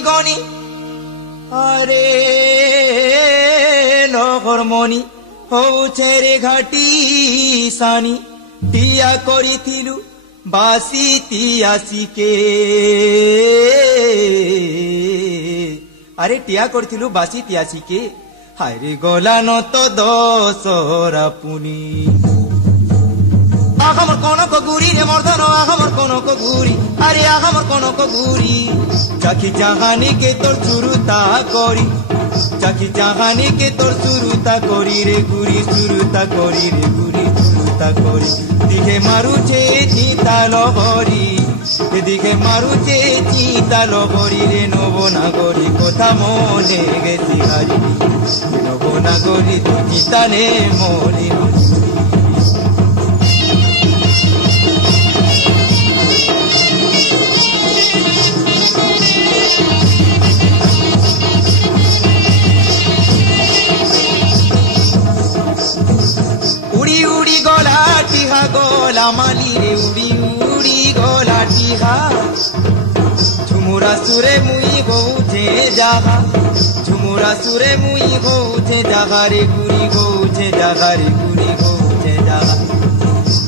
গনি আরে নহরমণি হউছে রে ঘাটি সানি টিয়া করিথিলু বাসি তিয়াসিকে আরে টিয়া করিথিলু বাসি তিয়াসিকে হায়রে গলান তো দশরা পুনি আহামর কনক গুরি রে মর্দন আহামর কনক গুরি আরে আহামর কনক গুরি চাকি চাহানি কে তোর চুরুতা করি চাকি চাহানি কে তোর চুরুতা করি রে গুরি চুরুতা করি রে গুরি চুরুতা করি দিকে মারুছে চিতা লহরি এদিকে মারুছে চিতা লহরি রে নবনাগরি কথা মনে গেছি হারি নবনাগরি তো চিতানে মরি গলা মালি রে উড়ি উড়ি গলা টিহা ঝুমুরা সুরে মুই গৌছে যাহা ঝুমুরা সুরে মুই গৌছে যাহা রে গুরি গৌছে যাহা রে গুরি গৌছে যাহা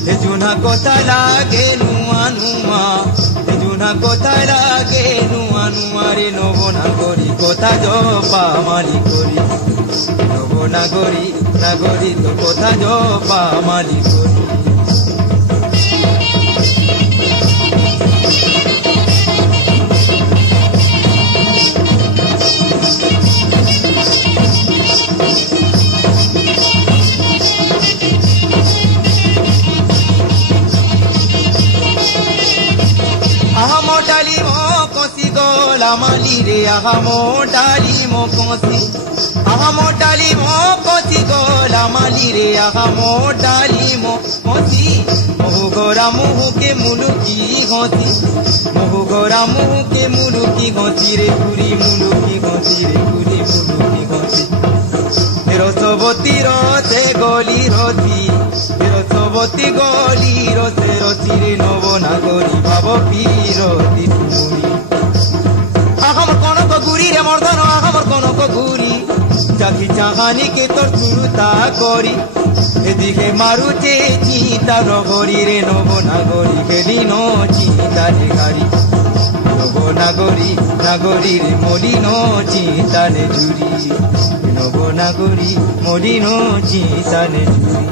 হে জুনা কথা লাগে নুয়া নুমা হে জুনা কথা লাগে নুয়া নুয়া রে নবনাগরি কথা জপা মালি করি নবনাগরি নাগরি তো কথা জপা মালি করি মালি রে আহামো ডালিমো কসি আহামো ডালিমো কসি গোলা মালি রে আহামো ডালিমো কসি মোহু গোরা মুহুকে মুলুকি ঘসি মোহু গোরা মুহুকে মুলুকি ঘসি রে গুরি মুলুকি ঘসি রে গুরি মুলুকি ঘসি রসবতী রসে গলি রথি রসবতী গলি রসে রথি রে নবনাগরি ভাব বিরতি তুমি আহামর কনক গুরি রে মর্দন আহামর কনক গুরি চাকি চাহানি কে তোর চুরুতা করি এদিকে মারুছে চিতা রগরি রে নবনাগরি গেলিন চিতা রে গাড়ি নবনাগরি নাগরি রে মলিন চিতা নে ঝুরি নবনাগরি মলিন চিতা নে ঝুরি